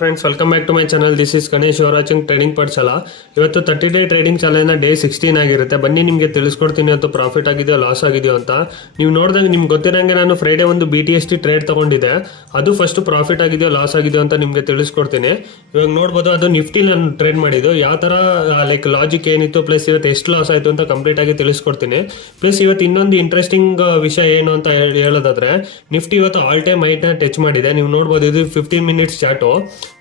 Friends, welcome back to my channel. This is Ganesh. You are watching trading Pathashala. ಇವತ್ತು 30 day trading ಚಾಲೆಂಜ್ನ day 16 ಆಗಿರುತ್ತೆ. ಬನ್ನಿ ನಿಮಗೆ ತಿಳಿಸ್ಕೊಡ್ತೀನಿ ಇವತ್ತು ಪ್ರಾಫಿಟ್ ಆಗಿದೆಯೋ ಲಾಸ್ ಆಗಿದೆಯೋ ಅಂತ. ನೀವು ನೋಡಿದಂಗೆ ನಿಮ್ಗೆ ಗೊತ್ತಿರೋಂಗೆ ನಾನು ಫ್ರೈಡೇ ಒಂದು BTST ಟ್ರೇಡ್ ತೊಗೊಂಡಿದ್ದೆ. ಅದು ಫಸ್ಟ್ ಪ್ರಾಫಿಟ್ ಆಗಿದೆಯೋ ಲಾಸ್ ಆಗಿದೆಯೋ ಅಂತ ನಿಮಗೆ ತಿಳಿಸ್ಕೊಡ್ತೀನಿ. ಇವಾಗ ನೋಡ್ಬೋದು, ಅದು ನಿಫ್ಟಿ ನಾನು ಟ್ರೇಡ್ ಮಾಡಿದ್ದು. ಯಾವ ಥರ ಲೈಕ್ ಲಾಜಿಕ್ ಏನಿತ್ತು, ಪ್ಲಸ್ ಇವತ್ತು ಎಷ್ಟು ಲಾಸ್ ಆಯಿತು ಅಂತ ಕಂಪ್ಲೀಟ್ ಆಗಿ ತಿಳಿಸ್ಕೊಡ್ತೀನಿ. ಪ್ಲಸ್ ಇವತ್ತು ಇನ್ನೊಂದು ಇಂಟ್ರೆಸ್ಟಿಂಗ್ ವಿಷಯ ಏನು ಅಂತ ಹೇಳೋದಾದ್ರೆ, ನಿಫ್ಟಿ ಇವತ್ತು ಆಲ್ ಟೈಮ್ ಹೈಟ್ನ ಟಚ್ ಮಾಡಿದೆ. ನೀವು ನೋಡ್ಬೋದು, ಇದು 15 ಮಿನಿಟ್ಸ್ ಚಾಟು.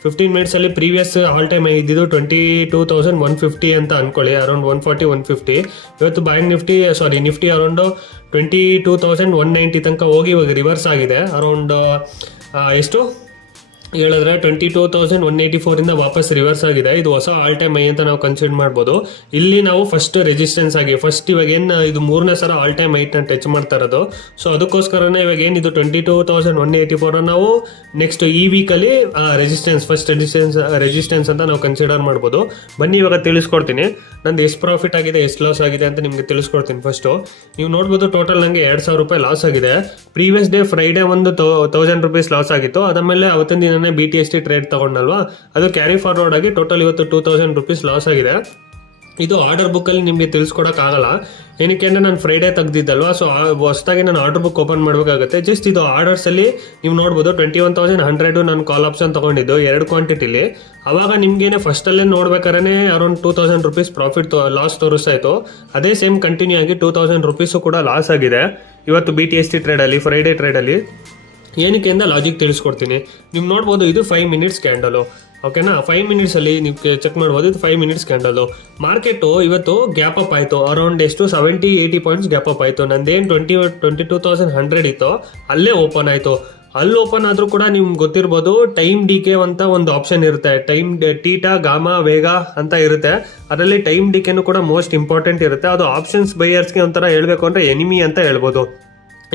15 ಮಿನಿಟ್ಸ್ ಅಲ್ಲಿ ಪ್ರೀವಿಯಸ್ ಆಲ್ ಟೈಮ್ ಇದ್ದಿದ್ದು 22,150 ಅಂತ ಅನ್ಕೊಳ್ಳಿ, ಅರೌಂಡ್ 140-150. ಇವತ್ತು ನಿಫ್ಟಿ ಅರೌಂಡ್ 22,190 ತನಕ ಹೋಗಿ ಇವಾಗ ರಿವರ್ಸ್ ಆಗಿದೆ. ಅರೌಂಡ್ ಎಷ್ಟು ಹೇಳಿದ್ರೆ 22,184 ಇಂದ ವಾಪಸ್ ರಿವರ್ಸ್ ಆಗಿದೆ. ಇದು ಹೊಸ ಆಲ್ ಟೈಮ್ ಹೈ ಅಂತ ನಾವು ಕನ್ಸಿಡರ್ ಮಾಡ್ಬೋದು. ಇಲ್ಲಿ ನಾವು ಫಸ್ಟ್ ರೆಸಿಸ್ಟೆನ್ಸ್ ಆಗಿ ಇವಾಗ ಏನು ಇದು 3ನೇ ಸಲ ಆಲ್ ಟೈಮ್ ಹೈಟ್ನ ಟಚ್ ಮಾಡ್ತಾ ಇರೋದು. ಸೊ ಅದಕ್ಕೋಸ್ಕರನೇ ಇವಾಗ ಏನು ಇದು 22,184 ನಾವು ನೆಕ್ಸ್ಟ್ ಈ ವೀಕಲ್ಲಿ ಫಸ್ಟ್ ರೆಸಿಸ್ಟೆನ್ಸ್ ಅಂತ ನಾವು ಕನ್ಸಿಡರ್ ಮಾಡ್ಬೋದು. ಬನ್ನಿ ಇವಾಗ ತಿಳಿಸ್ಕೊಡ್ತೀನಿ ನಂದು ಎಷ್ಟು ಪ್ರಾಫಿಟ್ ಆಗಿದೆ, ಎಷ್ಟು ಲಾಸ್ ಆಗಿದೆ ಅಂತ ನಿಮಗೆ ತಿಳಿಸ್ಕೊಡ್ತೀನಿ. ಫಸ್ಟು ನೀವು ನೋಡ್ಬೋದು, ಟೋಟಲ್ ನನಗೆ 2,000 ರೂಪಾಯಿ ಲಾಸ್ ಆಗಿದೆ. ಪ್ರೀವಿಯಸ್ ಡೇ ಫ್ರೈಡೇ ಒಂದು 1,000 ರೂಪೀಸ್ ಲಾಸ್ ಆಗಿತ್ತು. ಅದಾದಮೇಲೆ ಅವತ್ತಿನ ದಿನ BTST ಟ್ರೇಡ್ ತಗೊಂಡಲ್ವಾ, ಅದು ಕ್ಯಾರಿ ಫಾರ್ವರ್ಡ್ ಆಗಿ ಟೋಟಲ್ ಇವತ್ತು 2,000 ರೂಪೀಸ್ ಲಾಸ್ ಆಗಿದೆ. ಇದು ಆರ್ಡರ್ ಬುಕ್ಕಲ್ಲಿ ನಿಮಗೆ ತಿಳಿಸ್ಕೊಡೋಕ್ಕಾಗಲ್ಲ, ಏನಕ್ಕೆ ಅಂದರೆ ನಾನು ಫ್ರೈಡೇ ತೆಗ್ದಿದ್ದಲ್ವಾ. ಸೊ ಹೊಸದಾಗಿ ನಾನು ಆರ್ಡರ್ ಬುಕ್ ಓಪನ್ ಮಾಡಬೇಕಾಗುತ್ತೆ. ಜಸ್ಟ್ ಇದು ಆರ್ಡರ್ಸಲ್ಲಿ ನೀವು ನೋಡ್ಬೋದು 21,100 ನಾನು ಕಾಲ್ ಆಪ್ಷನ್ ತೊಗೊಂಡಿದ್ದು 2 ಕ್ವಾಂಟಿಟಿಲಿ. ಅವಾಗ ನಿಮಗೇನೆ ಫಸ್ಟಲ್ಲೇ ನೋಡ್ಬೇಕಾದ್ರೆ ಅರೌಂಡ್ 2,000 ರೂಪೀಸ್ ಪ್ರಾಫಿಟ್ ಲಾಸ್ ತೋರಿಸ್ತಾಯಿತ್ತು. ಅದೇ ಸೇಮ್ ಕಂಟಿನ್ಯೂ ಆಗಿ 2,000 ರೂಪೀಸು ಕೂಡ ಲಾಸ್ ಆಗಿದೆ ಇವತ್ತು BTST ಟ್ರೇಡಲ್ಲಿ, ಫ್ರೈಡೇ ಟ್ರೇಡಲ್ಲಿ. ಏನಕ್ಕೆ ಅಂತ ಲಾಜಿಕ್ ತಿಳಿಸ್ಕೊಡ್ತೀನಿ. ನೀವು ನೋಡ್ಬೋದು, ಇದು 5 ಮಿನಿಟ್ಸ್ ಕ್ಯಾಂಡಲು, ಓಕೆನಾ. 5 ಮಿನಿಟ್ಸಲ್ಲಿ ನೀವು ಚೆಕ್ ಮಾಡ್ಬೋದು, ಇದು 5 ಮಿನಿಟ್ಸ್ ಕ್ಯಾಂಡಲು. ಮಾರ್ಕೆಟು ಇವತ್ತು ಗ್ಯಾಪ್ ಅಪ್ ಆಯಿತು. ಅರೌಂಡ್ ಎಷ್ಟು 70-80 ಪಾಯಿಂಟ್ಸ್ ಗ್ಯಾಪ್ ಅಪ್ ಆಯಿತು. ನಂದೇನು 22,100 ಇತ್ತು ಅಲ್ಲೇ ಓಪನ್ ಆಯಿತು. ಅಲ್ಲಿ ಓಪನ್ ಆದರೂ ಕೂಡ ನಿಮ್ಗೆ ಗೊತ್ತಿರ್ಬೋದು, ಟೈಮ್ ಡಿಕೆ ಅಂತ ಒಂದು ಆಪ್ಷನ್ ಇರುತ್ತೆ. ಟೈಮ್ ಟೀಟಾ, ಗಾಮಾ, ವೇಗ ಅಂತ ಇರುತ್ತೆ. ಅದರಲ್ಲಿ ಟೈಮ್ ಡಿಕೆನೂ ಕೂಡ ಮೋಸ್ಟ್ ಇಂಪಾರ್ಟೆಂಟ್ ಇರುತ್ತೆ. ಅದು ಆಪ್ಷನ್ಸ್ ಬೈಯರ್ಸ್ಗೆ ಒಂಥರ ಹೇಳ್ಬೇಕು ಅಂದರೆ ಎನಿಮಿ ಅಂತ ಹೇಳ್ಬೋದು.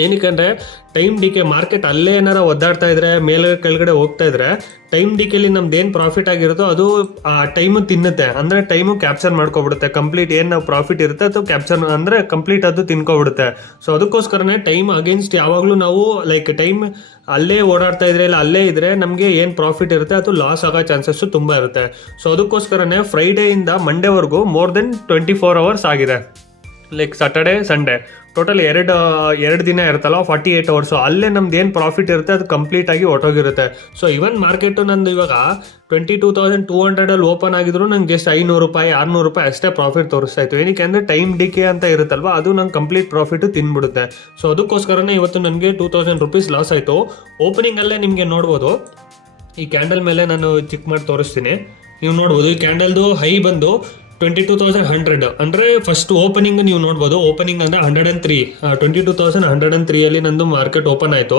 ಏನಕ್ಕಂದರೆ ಟೈಮ್ ಡಿಕೆ ಮಾರ್ಕೆಟ್ ಅಲ್ಲೇ ಏನಾರ ಒದ್ದಾಡ್ತಾ ಇದ್ರೆ, ಮೇಲೆ ಕೆಳಗಡೆ ಹೋಗ್ತಾ ಇದ್ರೆ, ಟೈಮ್ ಡಿಕೆಲಿ ನಮ್ದು ಏನು ಪ್ರಾಫಿಟ್ ಆಗಿರುತ್ತೋ ಅದು ಆ ಟೈಮು ತಿನ್ನುತ್ತೆ. ಅಂದರೆ ಟೈಮು ಕ್ಯಾಪ್ಚರ್ ಮಾಡ್ಕೊಬಿಡುತ್ತೆ. ಕಂಪ್ಲೀಟ್ ಏನು ನಾವು ಪ್ರಾಫಿಟ್ ಇರುತ್ತೆ ಅದು ಕ್ಯಾಪ್ಚರ್ ಅಂದರೆ ಕಂಪ್ಲೀಟ್ ಅದು ತಿನ್ಕೊಬಿಡುತ್ತೆ. ಸೊ ಅದಕ್ಕೋಸ್ಕರನೇ ಟೈಮ್ ಅಗೇನ್ಸ್ಟ್ ಯಾವಾಗಲೂ ನಾವು ಲೈಕ್ ಟೈಮ್ ಅಲ್ಲೇ ಓಡಾಡ್ತಾ ಇದ್ರೆ ಇಲ್ಲ ಅಲ್ಲೇ ಇದ್ರೆ ನಮಗೆ ಏನು ಪ್ರಾಫಿಟ್ ಇರುತ್ತೆ ಅದು ಲಾಸ್ ಆಗೋ ಚಾನ್ಸಸ್ಸು ತುಂಬ ಇರುತ್ತೆ. ಸೊ ಅದಕ್ಕೋಸ್ಕರನೇ ಫ್ರೈಡೇಯಿಂದ ಮಂಡೇವರೆಗೂ ಮೋರ್ ದೆನ್ 24 ಅವರ್ಸ್ ಆಗಿದೆ. ಲೈಕ್ ಸ್ಯಾಟರ್ಡೇ ಸಂಡೇ ಟೋಟಲ್ ಎರಡು ದಿನ ಇರುತ್ತಲ್ಲ, 48 ಅವರ್ಸು ಅಲ್ಲೇ ನಮ್ದು ಏನು ಪ್ರಾಫಿಟ್ ಇರುತ್ತೆ ಅದು ಕಂಪ್ಲೀಟ್ ಆಗಿ ಹೊಟ್ಟೋಗಿರುತ್ತೆ. ಸೊ ಇವನ್ ಮಾರ್ಕೆಟು ನಂದು ಇವಾಗ 22,200 ಓಪನ್ ಆಗಿದ್ರು ನಂಗೆ ಜಸ್ಟ್ 500 ರೂಪಾಯಿ 600 ರೂಪಾಯಿ ಅಷ್ಟೇ ಪ್ರಾಫಿಟ್ ತೋರಿಸ್ತಾ ಇತ್ತು. ಏನಕ್ಕೆ ಅಂದರೆ ಟೈಮ್ ಡಿಕೆ ಅಂತ ಇರುತ್ತಲ್ವ, ಅದು ನಂಗೆ ಕಂಪ್ಲೀಟ್ ಪ್ರಾಫಿಟ್ ತಿನ್ಬಿಡುತ್ತೆ. ಸೊ ಅದಕ್ಕೋಸ್ಕರನೇ ಇವತ್ತು ನನಗೆ 2,000 ರೂಪೀಸ್ ಲಾಸ್ ಆಯಿತು. ಓಪನಿಂಗಲ್ಲೇ ನಿಮಗೆ ನೋಡ್ಬೋದು, ಈ ಕ್ಯಾಂಡಲ್ ಮೇಲೆ ನಾನು ಚೆಕ್ ಮಾಡಿ ತೋರಿಸ್ತೀನಿ. ನೀವು ನೋಡ್ಬೋದು, ಈ ಕ್ಯಾಂಡಲ್ದು ಹೈ ಬಂದು 22,100 ಅಂದರೆ ಫಸ್ಟ್ ಓಪನಿಂಗ್ ನೀವು ನೋಡ್ಬೋದು. ಓಪನಿಂಗ್ ಅಂದರೆ 103 22,103 ಅಲ್ಲಿ ನಂದು ಮಾರ್ಕೆಟ್ ಓಪನ್ ಆಯಿತು.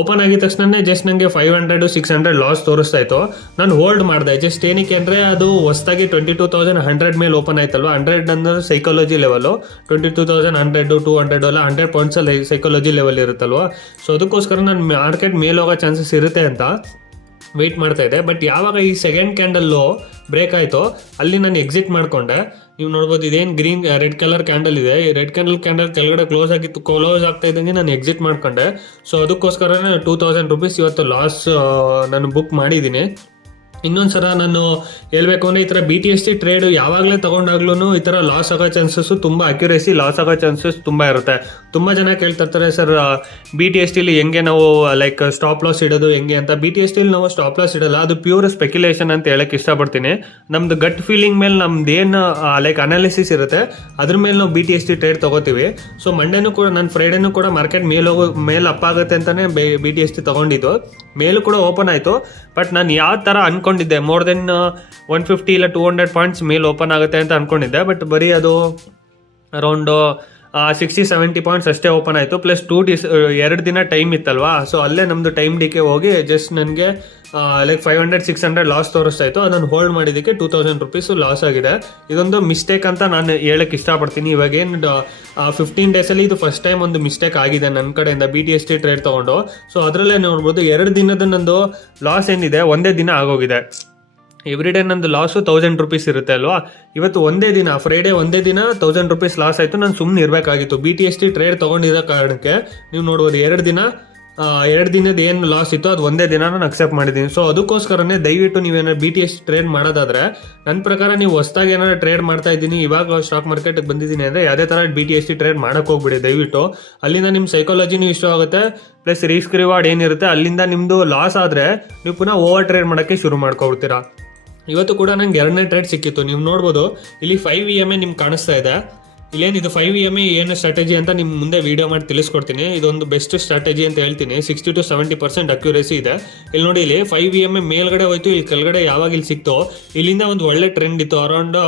ಓಪನ್ ಆಗಿದ ತಕ್ಷಣ ಜಸ್ಟ್ ನನಗೆ 500-600 ಲಾಸ್ ತೋರಿಸ್ತಾ ಇತ್ತು. ನಾನು ಹೋಲ್ಡ್ ಮಾಡಿದೆ. ಜಸ್ಟ್ ಏನಕ್ಕೆ ಅಂದರೆ ಅದು ಹೊಸದಾಗಿ 22,100 ಮೇಲೆ ಓಪನ್ ಆಯ್ತಲ್ವ. 100 ಅಂದರೆ ಸೈಕಾಲಜಿ ಲೆವೆಲು, 22,100 200 ಅಲ್ಲ 100 ಪಾಯಿಂಟ್ಸಲ್ಲಿ ಸೈಕಾಲಜಿ ಲೆವೆಲ್ ಇರುತ್ತಲ್ವ. ಸೊ ಅದಕ್ಕೋಸ್ಕರ ನಾನು ಮಾರ್ಕೆಟ್ ಮೇಲೆ ಹೋಗೋ ಚಾನ್ಸಸ್ ಇರುತ್ತೆ ಅಂತ ವೆಯ್ಟ್ ಮಾಡ್ತಾ ಇದ್ದೆ. ಬಟ್ ಯಾವಾಗ ಈ ಸೆಕೆಂಡ್ ಕ್ಯಾಂಡಲ್ಲು ಬ್ರೇಕ್ ಆಯಿತು ಅಲ್ಲಿ ನಾನು ಎಕ್ಸಿಟ್ ಮಾಡಿಕೊಂಡೆ. ನೀವು ನೋಡ್ಬೋದು, ಇದೇನು ರೆಡ್ ಕಲರ್ ಕ್ಯಾಂಡಲ್ ಇದೆ, ಈ ರೆಡ್ ಕ್ಯಾಂಡಲ್ ಕೆಳಗಡೆ ಕ್ಲೋಸ್ ಆಗ್ತಾ ಇದ್ದಂಗೆ ನಾನು ಎಕ್ಸಿಟ್ ಮಾಡ್ಕೊಂಡೆ. ಸೊ ಅದಕ್ಕೋಸ್ಕರನೇ 2,000 ರೂಪೀಸ್ ಇವತ್ತು ಲಾಸ್ ನಾನು ಬುಕ್ ಮಾಡಿದ್ದೀನಿ. ಇನ್ನೊಂದ್ಸಲ ನಾನು ಹೇಳ್ಬೇಕು ಅಂದರೆ ಈ ಥರ BTST ಟ್ರೇಡ್ ಯಾವಾಗಲೇ ತೊಗೊಂಡಾಗ್ಲೂ ಈ ಥರ ಲಾಸ್ ಆಗೋ ಚಾನ್ಸಸ್ಸು ತುಂಬ ಅಕ್ಯುರೇಸಿ ಲಾಸ್ ಆಗೋ ಚಾನ್ಸಸ್ ತುಂಬ ಇರುತ್ತೆ. ತುಂಬ ಜನ ಕೇಳ್ತಿರ್ತಾರೆ, ಸರ್ BTSTಲಿ ಹೆಂಗೆ ನಾವು ಲೈಕ್ ಸ್ಟಾಪ್ ಲಾಸ್ ಇಡೋದು ಹೆಂಗೆ ಅಂತ. BTSTಲಿ ನಾವು ಸ್ಟಾಪ್ ಲಾಸ್ ಇಡೋಲ್ಲ, ಅದು ಪ್ಯೂರ್ ಸ್ಪೆಕ್ಯುಲೇಷನ್ ಅಂತ ಹೇಳಕ್ಕೆ ಇಷ್ಟಪಡ್ತೀನಿ. ನಮ್ದು ಗಟ್ ಫೀಲಿಂಗ್ ಮೇಲೆ ನಮ್ದು ಏನು ಲೈಕ್ ಅನಾಲಿಸಿಸ್ ಇರುತ್ತೆ ಅದ್ರ ಮೇಲೆ ನಾವು BTST ಟ್ರೇಡ್ ತೊಗೋತೀವಿ. ಸೊ ಮಂಡೇನೂ ಕೂಡ ನಾನು ಫ್ರೈಡೇನೂ ಕೂಡ ಮಾರ್ಕೆಟ್ ಮೇಲೆ ಅಪ್ ಆಗುತ್ತೆ ಅಂತಲೇ BTST ತೊಗೊಂಡಿದ್ದು. ಮೇಲೂ ಕೂಡ ಓಪನ್ ಆಯಿತು. ಬಟ್ ನಾನು ಯಾವ ಥರ ಅನ್ಕೊಂಡಿದ್ದೆ, ಮೋರ್ ದೆನ್ 150 ಇಲ್ಲ 200 ಪಾಯಿಂಟ್ಸ್ ಮೇಲೆ ಓಪನ್ ಆಗುತ್ತೆ ಅಂತ ಅನ್ಕೊಂಡಿದ್ದೆ. ಬಟ್ ಬರೀ ಅದು ಅರೌಂಡ್ 60-70 ಪಾಯಿಂಟ್ಸ್ ಅಷ್ಟೇ ಓಪನ್ ಆಯಿತು. ಪ್ಲಸ್ 2 ದಿನ ಟೈಮ್ ಇತ್ತಲ್ವಾ. ಸೊ ಅಲ್ಲೇ ನಮ್ಮದು ಟೈಮ್ ಡಿಕೆ ಹೋಗಿ ಜಸ್ಟ್ ನನಗೆ ಲೈಕ್ 500-600 ಲಾಸ್ ತೋರಿಸ್ತಾ ಇತ್ತು. ಅದನ್ನು ಹೋಲ್ಡ್ ಮಾಡಿದ್ದಕ್ಕೆ 2,000 ರೂಪೀಸು ಲಾಸ್ ಆಗಿದೆ. ಇದೊಂದು ಮಿಸ್ಟೇಕ್ ಅಂತ ನಾನು ಹೇಳಕ್ಕೆ ಇಷ್ಟಪಡ್ತೀನಿ. ಇವಾಗ ಏನು 15 ಡೇಸಲ್ಲಿ ಇದು ಫಸ್ಟ್ ಟೈಮ್ ಒಂದು ಮಿಸ್ಟೇಕ್ ಆಗಿದೆ ನನ್ನ ಕಡೆಯಿಂದ BTST ಟ್ರೇಡ್ ತೊಗೊಂಡು. ಸೊ ಅದರಲ್ಲೇ ನೋಡ್ಬೋದು, 2 ದಿನದ ನಂದು ಲಾಸ್ ಏನಿದೆ ಒಂದೇ ದಿನ ಆಗೋಗಿದೆ. ಎವ್ರಿಡೇ ನಂದು ಲಾಸು 1,000 ರೂಪೀಸ್ ಇರುತ್ತೆ ಅಲ್ವಾ. ಇವತ್ತು ಒಂದೇ ದಿನ ಫ್ರೈಡೇ ಒಂದೇ ದಿನ 1,000 ರೂಪೀಸ್ ಲಾಸ್ ಆಯಿತು. ನಾನು ಸುಮ್ಮನೆ ಇರಬೇಕಾಗಿತ್ತು. BTST ಟ್ರೇಡ್ ತೊಗೊಂಡಿರೋ ಕಾರಣಕ್ಕೆ ನೀವು ನೋಡ್ಬೋದು 2 ದಿನ 2 ದಿನದ ಏನು ಲಾಸ್ ಇತ್ತು ಅದು ಒಂದೇ ದಿನ ನಾನು ಅಕ್ಸೆಪ್ಟ್ ಮಾಡಿದ್ದೀನಿ. ಸೊ ಅದಕ್ಕೋಸ್ಕರನೇ ದಯವಿಟ್ಟು ನೀವೇನಾದ್ರು BTS ಟ್ರೇಡ್ ಮಾಡೋದಾದ್ರೆ ನನ್ನ ಪ್ರಕಾರ ನೀವು ಹೊಸದಾಗಿ ಏನಾದ್ರು ಟ್ರೇಡ್ ಮಾಡ್ತಾ ಇದ್ದೀನಿ, ಇವಾಗ ಸ್ಟಾಕ್ ಮಾರ್ಕೆಟ್ಗೆ ಬಂದಿದ್ದೀನಿ ಅಂದರೆ ಯಾವುದೇ ಥರ BTS ಟ್ರೇಡ್ ಮಾಡೋಕೆ ಹೋಗ್ಬಿಡಿ ದಯವಿಟ್ಟು. ಅಲ್ಲಿಂದ ನಿಮ್ಮ ಸೈಕಾಲಜಿನೂ ಇಷ್ಟ ಆಗುತ್ತೆ, ಪ್ಲಸ್ ರಿಸ್ಕ್ ರಿವಾರ್ಡ್ ಏನಿರುತ್ತೆ ಅಲ್ಲಿಂದ ನಿಮ್ಮದು ಲಾಸ್ ಆದರೆ ನೀವು ಪುನಃ ಓವರ್ ಟ್ರೇಡ್ ಮಾಡೋಕ್ಕೆ ಶುರು ಮಾಡ್ಕೊಬಿಡ್ತೀರಾ. ಇವತ್ತು ಕೂಡ ನಂಗೆ 2ನೇ ಟ್ರೇಡ್ ಸಿಕ್ಕಿತ್ತು. ನೀವು ನೋಡ್ಬೋದು ಇಲ್ಲಿ 5 EMA ನಿಮ್ಗೆ ಕಾಣಿಸ್ತಾ ಇದೆ. ಇಲ್ಲೇನಿದು 5 EMA ಏನು ಸ್ಟ್ರಾಟಜಿ ಅಂತ ನಿಮ್ಮ ಮುಂದೆ ವೀಡಿಯೋ ಮಾಡಿ ತಿಳಿಸ್ಕೊಡ್ತೀನಿ. ಇದೊಂದು ಬೆಸ್ಟ್ ಸ್ಟ್ರಾಟಜಿ ಅಂತ ಹೇಳ್ತೀನಿ. 60 to 70% ಅಕ್ಯುರೇಸಿ ಇದೆ. ಇಲ್ಲಿ ನೋಡಿ, ಇಲ್ಲಿ 5 EMA ಮೇಲ್ಗಡೆ ಹೋಯ್ತು, ಇಲ್ಲಿ ಕೆಳಗಡೆ ಯಾವಾಗ ಇಲ್ಲಿ ಸಿಕ್ತೋ ಇಲ್ಲಿಂದ ಒಂದು ಒಳ್ಳೆ ಟ್ರೆಂಡ್ ಇತ್ತು, ಅರೌಂಡ್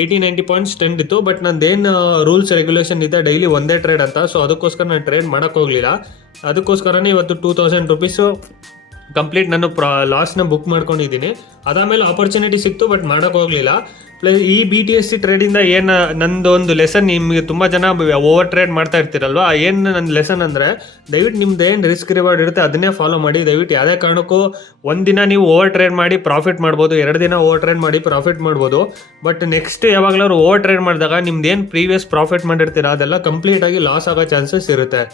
80-90 ಪಾಯಿಂಟ್ಸ್ ಟ್ರೆಂಡ್ ಇತ್ತು. ಬಟ್ ನಂದೇನು ರೂಲ್ಸ್ ರೆಗ್ಯುಲೇಷನ್ ಇದೆ ಡೈಲಿ ಒಂದೇ ಟ್ರೇಡ್ ಅಂತ, ಸೊ ಅದಕ್ಕೋಸ್ಕರ ನಾನು ಟ್ರೇಡ್ ಮಾಡೋಕೆ ಹೋಗಲಿಲ್ಲ. ಅದಕ್ಕೋಸ್ಕರನೇ ಇವತ್ತು 2000 ರೂಪೀಸು ಕಂಪ್ಲೀಟ್ ನಾನು ಲಾಸ್ನ ಬುಕ್ ಮಾಡ್ಕೊಂಡಿದ್ದೀನಿ. ಅದಾದಮೇಲೆ ಆಪರ್ಚುನಿಟಿ ಸಿಕ್ತು, ಬಟ್ ಮಾಡೋಕೆ ಹೋಗಲಿಲ್ಲ. ಪ್ಲಸ್ ಈ BTS ಟ್ರೇಡಿಂದ ಏನು ನಂದು ಒಂದು ಲೆಸನ್, ನಿಮಗೆ ತುಂಬ ಜನ ಓವರ್ ಟ್ರೇಡ್ ಮಾಡ್ತಾ ಇರ್ತೀರಲ್ವ, ಏನು ನನ್ನ ಲೆಸನ್ ಅಂದರೆ ದಯವಿಟ್ಟು ನಿಮ್ದು ಏನು ರಿಸ್ಕ್ ರಿವಾರ್ಡ್ ಇರುತ್ತೆ ಅದನ್ನೇ ಫಾಲೋ ಮಾಡಿ. ದಯವಿಟ್ಟು ಯಾವುದೇ ಕಾರಣಕ್ಕೂ ಒಂದಿನ ನೀವು ಓವರ್ ಟ್ರೇಡ್ ಮಾಡಿ ಪ್ರಾಫಿಟ್ ಮಾಡ್ಬೋದು, 2 ದಿನ ಓವರ್ ಟ್ರೇಡ್ ಮಾಡಿ ಪ್ರಾಫಿಟ್ ಮಾಡ್ಬೋದು. ಬಟ್ ನೆಕ್ಸ್ಟ್ ಯಾವಾಗಲಾದ್ರು ಓವರ್ ಟ್ರೇಡ್ ಮಾಡಿದಾಗ ನಿಮ್ದು ಏನು ಪ್ರೀವಿಯಸ್ ಪ್ರಾಫಿಟ್ ಮಾಡಿರ್ತೀರ ಅದೆಲ್ಲ ಕಂಪ್ಲೀಟಾಗಿ ಲಾಸ್ ಆಗೋ ಚಾನ್ಸಸ್ ಇರುತ್ತೆ.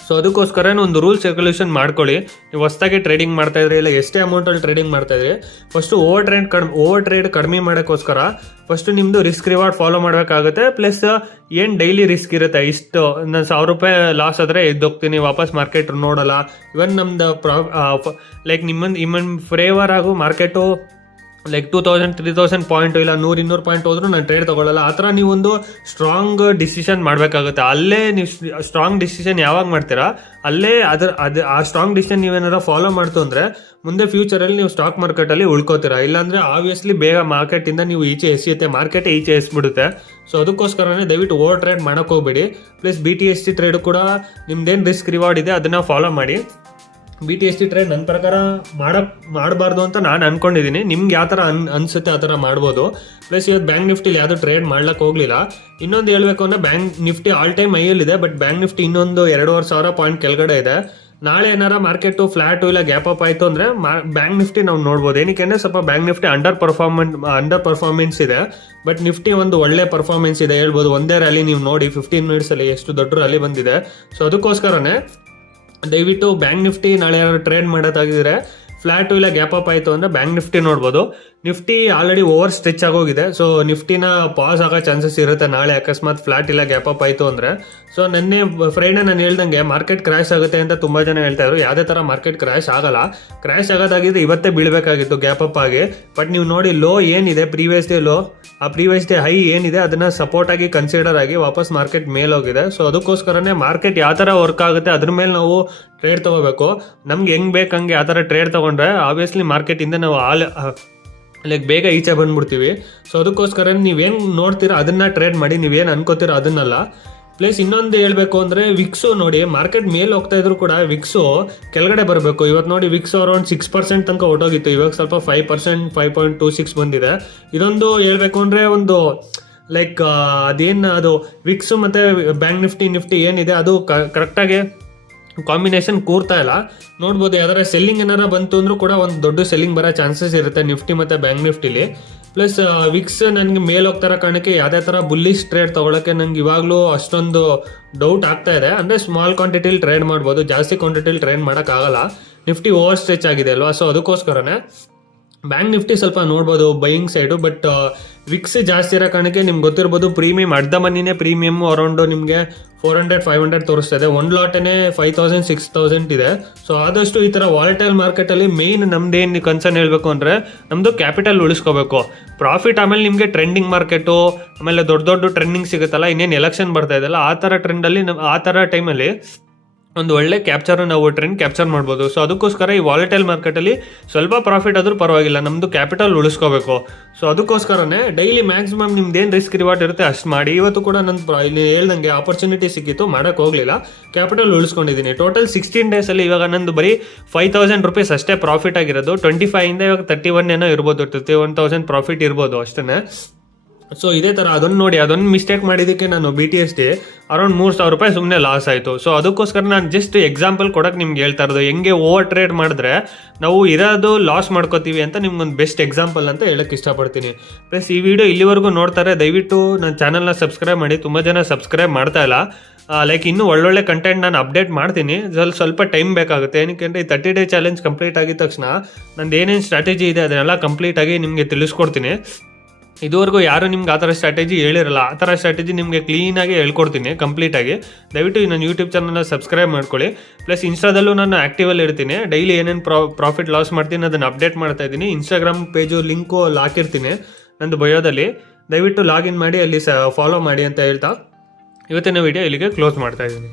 ಸೊ ಅದಕ್ಕೋಸ್ಕರನೇ ಒಂದು ರೂಲ್ಸ್ ರೆಗ್ಯುಲೇಷನ್ ಮಾಡ್ಕೊಳ್ಳಿ. ನೀವು ಹೊಸದಾಗಿ ಟ್ರೇಡಿಂಗ್ ಮಾಡ್ತಾ ಇದ್ರಿ, ಇಲ್ಲ ಎಷ್ಟೇ ಅಮೌಂಟಲ್ಲಿ ಟ್ರೇಡಿಂಗ್ ಮಾಡ್ತಾ ಇದ್ರಿ, ಫಸ್ಟು ಓವರ್ ಟ್ರೇಡ್ ಕಡಿಮೆ ಮಾಡೋಕ್ಕೋಸ್ಕರ ಫಸ್ಟು ನಿಮ್ಮದು ರಿಸ್ಕ್ ರಿವಾರ್ಡ್ ಫಾಲೋ ಮಾಡಬೇಕಾಗುತ್ತೆ. ಪ್ಲಸ್ ಏನು ಡೈಲಿ ರಿಸ್ಕ್ ಇರುತ್ತೆ, ಇಷ್ಟು ನಾನು 1000 ರೂಪಾಯಿ ಲಾಸ್ ಆದರೆ ಎದ್ದೋಗ್ತೀನಿ, ವಾಪಸ್ ಮಾರ್ಕೆಟ್ ನೋಡೋಲ್ಲ. ಇವನ್ ನಮ್ದು ಲೈಕ್ ನಿಮ್ಮ ಫೇವರ್ ಆಗು ಮಾರ್ಕೆಟು ಲೈಕ್ 2000-3000 ಪಾಯಿಂಟ್ ಇಲ್ಲ 100-200 ಪಾಯಿಂಟ್ ಹೋದ್ರೂ ನಾನು ಟ್ರೇಡ್ ತೊಗೊಳ್ಳಲ್ಲ. ಆ ಥರ ನೀವೊಂದು ಸ್ಟ್ರಾಂಗ್ ಡಿಸಿಷನ್ ಮಾಡಬೇಕಾಗುತ್ತೆ. ಅಲ್ಲೇ ನೀವು ಸ್ಟ್ರಾಂಗ್ ಡಿಸಿಷನ್ ಯಾವಾಗ ಮಾಡ್ತೀರಾ ಅಲ್ಲೇ ಆ ಸ್ಟ್ರಾಂಗ್ ಡಿಸಿಷನ್ ನೀವೇನಾರ ಫಾಲೋ ಮಾಡ್ತು ಅಂದರೆ ಮುಂದೆ ಫ್ಯೂಚರಲ್ಲಿ ನೀವು ಸ್ಟಾಕ್ ಮಾರ್ಕೆಟಲ್ಲಿ ಉಳ್ಕೋತೀರಾ. ಇಲ್ಲಾಂದರೆ ಆಬ್ವಿಯಸ್ಲಿ ಬೇಗ ಮಾರ್ಕೆಟಿಂದ ನೀವು ಈಚೆ ಎಸೆಯುತ್ತೆ, ಮಾರ್ಕೆಟ್ ಈಚೆ ಎಸ್ಬಿಡುತ್ತೆ. ಸೊ ಅದಕ್ಕೋಸ್ಕರನೇ ದಯವಿಟ್ಟು ಓವರ್ ಟ್ರೇಡ್ ಮಾಡೋಕೆ ಹೋಗ್ಬೇಡಿ. ಪ್ಲಸ್ BTS ಟ್ರೇಡ್ ಕೂಡ ನಿಮ್ದೇನು ರಿಸ್ಕ್ ರಿವಾರ್ಡ್ ಇದೆ ಅದನ್ನು ಫಾಲೋ ಮಾಡಿ. BTS ಟ್ರೇಡ್ ನನ್ನ ಪ್ರಕಾರ ಮಾಡಬಾರ್ದು ಅಂತ ನಾನು ಅನ್ಕೊಂಡಿದ್ದೀನಿ. ನಿಮ್ಗೆ ಯಾವ ಥರ ಅನಿಸುತ್ತೆ ಆ ಥರ ಮಾಡ್ಬೋದು. ಪ್ಲಸ್ ಇವತ್ತು ಬ್ಯಾಂಕ್ ನಿಫ್ಟಿಲಿ ಯಾವುದು ಟ್ರೇಡ್ ಮಾಡ್ಲಿಕ್ಕೆ ಹೋಗಲಿಲ್ಲ. ಇನ್ನೊಂದು ಹೇಳಬೇಕು ಅಂದರೆ ಬ್ಯಾಂಕ್ ನಿಫ್ಟಿ ಆಲ್ ಟೈಮ್ ಹೈಯಲ್ಲಿದೆ, ಬಟ್ ಬ್ಯಾಂಕ್ ನಿಫ್ಟಿ ಇನ್ನೊಂದು 2500 ಪಾಯಿಂಟ್ ಕೆಳಗಡೆ ಇದೆ. ನಾಳೆ ಏನಾರ ಮಾರ್ಕೆಟು ಫ್ಲಾಟು ಇಲ್ಲ ಗ್ಯಾಪ್ ಅಪ್ ಆಯಿತು ಅಂದರೆ ಬ್ಯಾಂಕ್ ನಿಫ್ಟಿ ನಾವು ನೋಡ್ಬೋದು. ಏನಕ್ಕೆ ಅಂದರೆ ಸ್ವಲ್ಪ ಬ್ಯಾಂಕ್ ನಿಫ್ಟಿ ಅಂಡರ್ ಪರ್ಫಾರ್ಮೆನ್ಸ್ ಇದೆ, ಬಟ್ ನಿಫ್ಟಿ ಒಂದು ಒಳ್ಳೆ ಪರ್ಫಾರ್ಮೆನ್ಸ್ ಇದೆ ಹೇಳ್ಬೋದು. ಒಂದೇ ರ್ಯಾಲಿ ನೀವು ನೋಡಿ 15 ಮಿನಿಟ್ಸಲ್ಲಿ ಎಷ್ಟು ದೊಡ್ಡ ರ್ಯಾಲಿ ಬಂದಿದೆ. ಸೊ ಅದಕ್ಕೋಸ್ಕರನೇ ದಯವಿಟ್ಟು ಬ್ಯಾಂಕ್ ನಿಫ್ಟಿ ನಾಳೆ ಯಾರು ಟ್ರೇಡ್ ಮಾಡೋದಾಗಿದ್ರೆ ಫ್ಲಾಟು ಇಲ್ಲ ಗ್ಯಾಪ್ ಅಪ್ ಆಯಿತು ಅಂದರೆ ಬ್ಯಾಂಕ್ ನಿಫ್ಟಿ ನೋಡ್ಬೋದು. ನಿಫ್ಟಿ ಆಲ್ರೆಡಿ ಓವರ್ ಸ್ಟ್ರೆಚ್ ಆಗೋಗಿದೆ. ಸೊ ನಿಫ್ಟಿನ ಪಾಸ್ ಆಗೋ ಚಾನ್ಸಸ್ ಇರುತ್ತೆ ನಾಳೆ ಅಕಸ್ಮಾತ್ ಫ್ಲಾಟ್ ಇಲ್ಲ ಗ್ಯಾಪ್ ಅಪ್ ಆಯಿತು ಅಂದರೆ. ಸೊ ನೆನ್ನೆ ಫ್ರೈಡೇ ನಾನು ಹೇಳ್ದಂಗೆ ಮಾರ್ಕೆಟ್ ಕ್ರ್ಯಾಶ್ ಆಗುತ್ತೆ ಅಂತ ತುಂಬ ಜನ ಹೇಳ್ತಾ ಇದ್ರು. ಯಾವುದೇ ಥರ ಮಾರ್ಕೆಟ್ ಕ್ರ್ಯಾಶ್ ಆಗಲ್ಲ. ಕ್ರ್ಯಾಶ್ ಆಗೋದಾಗಿದ್ದು ಇವತ್ತೇ ಬೀಳಬೇಕಾಗಿತ್ತು ಗ್ಯಾಪ್ ಅಪ್ ಆಗಿ. ಬಟ್ ನೀವು ನೋಡಿ ಲೋ ಏನಿದೆ ಪ್ರೀವಿಯಸ್ ಡೇ ಲೋ, ಆ ಪ್ರೀವಿಯಸ್ ಡೇ ಹೈ ಏನಿದೆ ಅದನ್ನು ಸಪೋರ್ಟ್ ಆಗಿ ಕನ್ಸಿಡರ್ ಆಗಿ ವಾಪಸ್ ಮಾರ್ಕೆಟ್ ಮೇಲೋಗಿದೆ. ಸೊ ಅದಕ್ಕೋಸ್ಕರನೇ ಮಾರ್ಕೆಟ್ ಯಾವ ಥರ ವರ್ಕ್ ಆಗುತ್ತೆ ಅದ್ರ ಮೇಲೆ ನಾವು ಟ್ರೇಡ್ ತೊಗೋಬೇಕು. ನಮ್ಗೆ ಹೆಂಗೆ ಬೇಕಂಗೆ ಆ ಥರ ಟ್ರೇಡ್ ತೊಗೊಂಡ್ರೆ ಆಬ್ವಿಯಸ್ಲಿ ಮಾರ್ಕೆಟಿಂದ ನಾವು ಲೈಕ್ ಬೇಗ ಈಚೆ ಬಂದ್ಬಿಡ್ತೀವಿ. ಸೊ ಅದಕ್ಕೋಸ್ಕರ ನೀವೇನು ನೋಡ್ತೀರಾ ಅದನ್ನು ಟ್ರೇಡ್ ಮಾಡಿ, ನೀವೇನು ಅನ್ಕೋತೀರೋ ಅದನ್ನಲ್ಲ. ಪ್ಲಸ್ ಇನ್ನೊಂದು ಹೇಳಬೇಕು ಅಂದರೆ ವಿಕ್ಸು ನೋಡಿ, ಮಾರ್ಕೆಟ್ ಮೇಲೆ ಹೋಗ್ತಾ ಇದ್ರು ಕೂಡ ವಿಕ್ಸು ಕೆಳಗಡೆ ಬರಬೇಕು. ಇವತ್ತು ನೋಡಿ ವಿಕ್ಸ್ ಅರೌಂಡ್ 6% ತನಕ ಹೊಟ್ಟೋಗಿತ್ತು, ಇವಾಗ ಸ್ವಲ್ಪ 5%, 5.26 ಬಂದಿದೆ. ಇದೊಂದು ಹೇಳಬೇಕು ಅಂದರೆ ಒಂದು ಲೈಕ್ ಅದೇನು ಅದು ವಿಕ್ಸು ಮತ್ತು ಬ್ಯಾಂಕ್ ನಿಫ್ಟಿ ಏನಿದೆ ಅದು ಕರೆಕ್ಟಾಗಿ ಕಾಂಬಿನೇಷನ್ ಕೂರ್ತಾ ಇಲ್ಲ. ನೋಡ್ಬೋದು ಯಾವ್ದಾರ ಸೆಲ್ಲಿಂಗ್ ಏನಾರ ಬಂತು ಅಂದ್ರೂ ಕೂಡ ಒಂದು ದೊಡ್ಡ ಸೆಲ್ಲಿಂಗ್ ಬರೋ ಚಾನ್ಸಸ್ ಇರುತ್ತೆ ನಿಫ್ಟಿ ಮತ್ತು ಬ್ಯಾಂಕ್ ನಿಫ್ಟಿಲಿ. ಪ್ಲಸ್ ವಿಕ್ಸ್ ನನಗೆ ಮೇಲೆ ಹೋಗ್ತಾರ ಕಾರಣಕ್ಕೆ ಯಾವುದೇ ಥರ ಬುಲ್ಲಿಶ್ ಟ್ರೇಡ್ ತೊಗೊಳಕ್ಕೆ ನಂಗೆ ಇವಾಗಲೂ ಅಷ್ಟೊಂದು ಡೌಟ್ ಆಗ್ತಾ ಇದೆ. ಅಂದರೆ ಸ್ಮಾಲ್ ಕ್ವಾಂಟಿಟಿಲಿ ಟ್ರೇಡ್ ಮಾಡ್ಬೋದು, ಜಾಸ್ತಿ ಕ್ವಾಂಟಿಟಿಲಿ ಟ್ರೇಡ್ ಮಾಡೋಕ್ಕಾಗಲ್ಲ. ನಿಫ್ಟಿ ಓವರ್ ಸ್ಟ್ರೆಚ್ ಆಗಿದೆ ಅಲ್ವಾ, ಸೊ ಅದಕ್ಕೋಸ್ಕರನೇ ಬ್ಯಾಂಕ್ ನಿಫ್ಟಿ ಸ್ವಲ್ಪ ನೋಡ್ಬೋದು ಬೈಯಿಂಗ್ ಸೈಡು. ಬಟ್ ವಿಕ್ಸ್ ಜಾಸ್ತಿ ಇರೋ ಕಾರಣಕ್ಕೆ ನಿಮ್ಗೆ ಗೊತ್ತಿರ್ಬೋದು ಪ್ರೀಮಿಯಮ್ ಅರ್ಧ ಮನಿನೇ ಪ್ರೀಮಿಯಮ್ ಅರೌಂಡು ನಿಮಗೆ 400-500 ತೋರಿಸ್ತಾ ಇದೆ. ಒಂದು ಲಾಟೇ 5000-6000 ಇದೆ. ಸೊ ಆದಷ್ಟು ಈ ಥರ ವಾಲಟೈಲ್ ಮಾರ್ಕೆಟಲ್ಲಿ ಮೇಯ್ನ್ ನಮ್ದೇನು ಕನ್ಸರ್ನ್ ಹೇಳಬೇಕು ಅಂದರೆ ನಮ್ಮದು ಕ್ಯಾಪಿಟಲ್ ಉಳಿಸ್ಕೋಬೇಕು. ಪ್ರಾಫಿಟ್ ಆಮೇಲೆ ನಿಮಗೆ ಟ್ರೆಂಡಿಂಗ್ ಮಾರ್ಕೆಟು ಆಮೇಲೆ ದೊಡ್ಡ ಟ್ರೆಂಡಿಂಗ್ ಸಿಗುತ್ತಲ್ಲ, ಇನ್ನೇನು ಎಲೆಕ್ಷನ್ ಬರ್ತಾ ಇದೆಯಲ್ಲ ಆ ಥರ ಟ್ರೆಂಡಲ್ಲಿ ಆ ಥರ ಟೈಮಲ್ಲಿ ಒಂದು ಒಳ್ಳೆ ನಾವು ಟ್ರೆಂಡ್ ಕ್ಯಾಪ್ಚರ್ ಮಾಡ್ಬೋದು. ಸೊ ಅದಕ್ಕೋಸ್ಕರ ಈ ವಾಲಟೈಲ್ ಮಾರ್ಕೆಟಲ್ಲಿ ಸ್ವಲ್ಪ ಪ್ರಾಫಿಟ್ ಆದರೂ ಪರವಾಗಿಲ್ಲ, ನಮ್ಮದು ಕ್ಯಾಪಿಟಲ್ ಉಳಿಸ್ಕೋಬೇಕು. ಸೊ ಅದಕ್ಕೋಸ್ಕರನೇ ಡೈಲಿ ಮ್ಯಾಕ್ಸಿಮಮ್ ನಿಮ್ದೇನು ರಿಸ್ಕ್ ರಿವಾರ್ಡ್ ಇರುತ್ತೆ ಅಷ್ಟು ಮಾಡಿ. ಇವತ್ತು ಕೂಡ ನನ್ನ ಇಲ್ಲಿ ಹೇಳ್ದಂಗೆ ಆಪರ್ಚುನಿಟಿ ಸಿಕ್ಕಿತ್ತು, ಮಾಡೋಕ್ಕೆ ಹೋಗಲಿಲ್ಲ, ಕ್ಯಾಪಿಟಲ್ ಉಳಿಸ್ಕೊಂಡಿದ್ದೀನಿ. ಟೋಟಲ್ 16 ಡೇಸಲ್ಲಿ ಇವಾಗ ನಂದು ಬರೀ 5000 ರೂಪೀಸ್ ಅಷ್ಟೇ ಪ್ರಾಫಿಟ್ ಆಗಿರೋದು. 25ಇಂದ ಇವಾಗ 31 ಏನೋ ಇರ್ಬೋದು, 31,000 ಪ್ರಾಫಿಟ್ ಇರ್ಬೋದು ಅಷ್ಟೇ. ಸೊ ಇದೇ ಥರ ಅದೊಂದು ಮಿಸ್ಟೇಕ್ ಮಾಡಿದ್ದಕ್ಕೆ ನಾನು BTS ಅರೌಂಡ್ 3000 ರೂಪಾಯಿ ಸುಮ್ಮನೆ ಲಾಸ್ ಆಯಿತು. ಸೊ ಅದಕ್ಕೋಸ್ಕರ ನಾನು ಜಸ್ಟ್ ಎಕ್ಸಾಂಪಲ್ ಕೊಡೋಕೆ ನಿಮ್ಗೆ ಹೇಳ್ತಾ ಇರೋದು, ಹೆಂಗೆ ಓವರ್ ಟ್ರೇಡ್ ಮಾಡಿದ್ರೆ ನಾವು ಇರೋದು ಲಾಸ್ ಮಾಡ್ಕೋತೀವಿ ಅಂತ ನಿಮ್ಗೊಂದು ಬೆಸ್ಟ್ ಎಕ್ಸಾಂಪಲ್ ಅಂತ ಹೇಳಕ್ಕೆ ಇಷ್ಟಪಡ್ತೀನಿ. ಪ್ಲಸ್ ಈ ವಿಡಿಯೋ ಇಲ್ಲಿವರೆಗೂ ನೋಡ್ತಾರೆ, ದಯವಿಟ್ಟು ನನ್ನ ಚಾನಲ್ನ ಸಬ್ಸ್ಕ್ರೈಬ್ ಮಾಡಿ. ತುಂಬ ಜನ ಸಬ್ಸ್ಕ್ರೈಬ್ ಮಾಡ್ತಾ ಇಲ್ಲ. ಲೈಕ್ ಇನ್ನೂ ಒಳ್ಳೊಳ್ಳೆ ಕಂಟೆಂಟ್ ನಾನು ಅಪ್ಡೇಟ್ ಮಾಡ್ತೀನಿ. ಸ್ವಲ್ಪ ಟೈಮ್ ಬೇಕಾಗುತ್ತೆ. ಏನಕ್ಕೆ ಅಂದರೆ ಈ 30 ಡೇ ಚಾಲೆಂಜ್ ಕಂಪ್ಲೀಟ್ ಆಗಿದ ತಕ್ಷಣ ನಂದು ಏನೇನು ಸ್ಟ್ರಾಟಜಿ ಇದೆ ಅದನ್ನೆಲ್ಲ ಕಂಪ್ಲೀಟಾಗಿ ನಿಮಗೆ ತಿಳಿಸ್ಕೊಡ್ತೀನಿ. ಇದುವರೆಗೂ ಯಾರು ನಿಮ್ಗೆ ಆ ಥರ ಸ್ಟ್ರಾಟಜಿ ಹೇಳಿರಲ್ಲ, ಆ ಥರ ಸ್ಟ್ರಾಟಜಿ ನಿಮಗೆ ಕ್ಲೀನಾಗಿ ಹೇಳ್ಕೊಡ್ತೀನಿ ಕಂಪ್ಲೀಟಾಗಿ. ದಯವಿಟ್ಟು ನನ್ನ ಯೂಟ್ಯೂಬ್ ಚಾನಲ್ನ ಸಬ್ಸ್ಕ್ರೈಬ್ ಮಾಡ್ಕೊಳ್ಳಿ. ಪ್ಲಸ್ ಇನ್ಸ್ಟಾದಲ್ಲೂ ನಾನು ಆ್ಯಕ್ಟಿವಲ್ಲಿ ಇರ್ತೀನಿ. ಡೈಲಿ ಏನೇನು ಪ್ರಾಫಿಟ್ ಲಾಸ್ ಮಾಡ್ತೀನಿ ಅದನ್ನು ಅಪ್ಡೇಟ್ ಮಾಡ್ತಾ ಇದ್ದೀನಿ. ಇನ್ಸ್ಟಾಗ್ರಾಮ್ ಪೇಜು ಲಿಂಕು ಅಲ್ಲಿ ಹಾಕಿರ್ತೀನಿ ನಂದು ಬಯೋದಲ್ಲಿ. ದಯವಿಟ್ಟು ಲಾಗಿನ್ ಮಾಡಿ ಅಲ್ಲಿ ಫಾಲೋ ಮಾಡಿ ಅಂತ ಹೇಳ್ತಾ ಇವತ್ತಿನ ವಿಡಿಯೋ ಇಲ್ಲಿಗೆ ಕ್ಲೋಸ್ ಮಾಡ್ತಾ ಇದ್ದೀನಿ.